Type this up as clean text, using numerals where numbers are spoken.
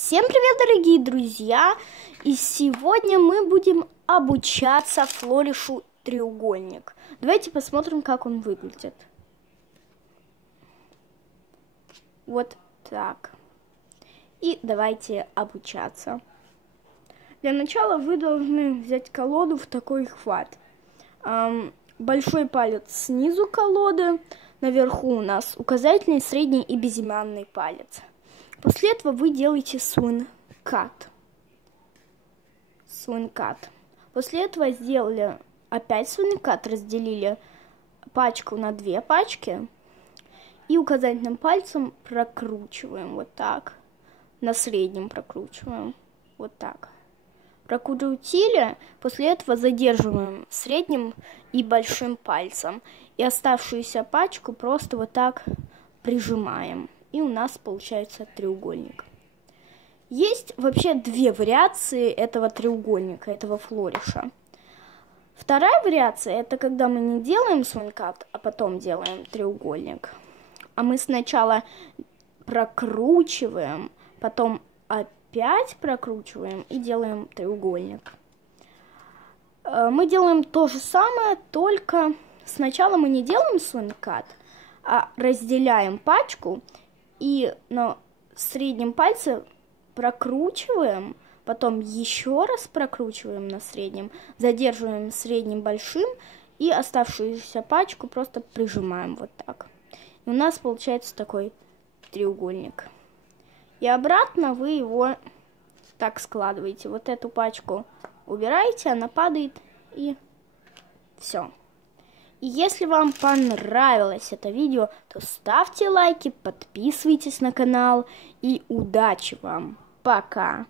Всем привет, дорогие друзья! И сегодня мы будем обучаться флоришу треугольник. Давайте посмотрим, как он выглядит. Вот так. И давайте обучаться. Для начала вы должны взять колоду в такой хват. Большой палец снизу колоды, наверху у нас указательный, средний и безымянный палец. После этого вы делаете swing cut. После этого сделали опять swing cut, разделили пачку на две пачки и указательным пальцем прокручиваем вот так. На среднем прокручиваем вот так. Прокрутили, после этого задерживаем средним и большим пальцем. И оставшуюся пачку просто вот так прижимаем. И у нас получается треугольник. Есть вообще две вариации этого треугольника, этого флориша. Вторая вариация, это когда мы не делаем swing cut, а потом делаем треугольник. А мы сначала прокручиваем, потом опять прокручиваем и делаем треугольник. Мы делаем то же самое, только сначала мы не делаем swing cut, а разделяем пачку и на среднем пальце прокручиваем, потом еще раз прокручиваем на среднем, задерживаем средним большим и оставшуюся пачку просто прижимаем вот так. И у нас получается такой треугольник. И обратно вы его так складываете. Вот эту пачку убираете, она падает, и все. И если вам понравилось это видео, то ставьте лайки, подписывайтесь на канал, и удачи вам! Пока!